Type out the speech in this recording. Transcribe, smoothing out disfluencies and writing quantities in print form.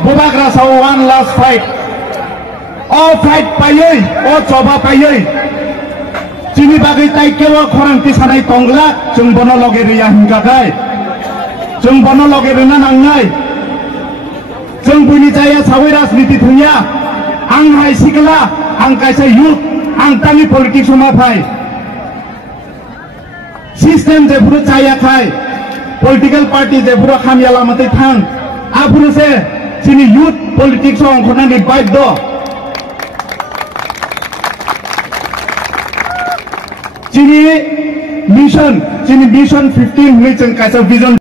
Bubak rasa one last fight. All fight payoi, all coba payoi. Cini bagi tai kewa korang tisanai tongla, jeng bono loge riya hinggakai, jeng bono loge rina nangngai, jeng bunyi jaya sawiras niti dunia, ang hai sikla, ang kaisa youth, ang tangi politik semua pai. Sistem jepuro jaya kai, political party jepuro kami alamati thang, apuro se sini youth politik song konan di baik do. Sini mission 15 ni jeng kaisa vision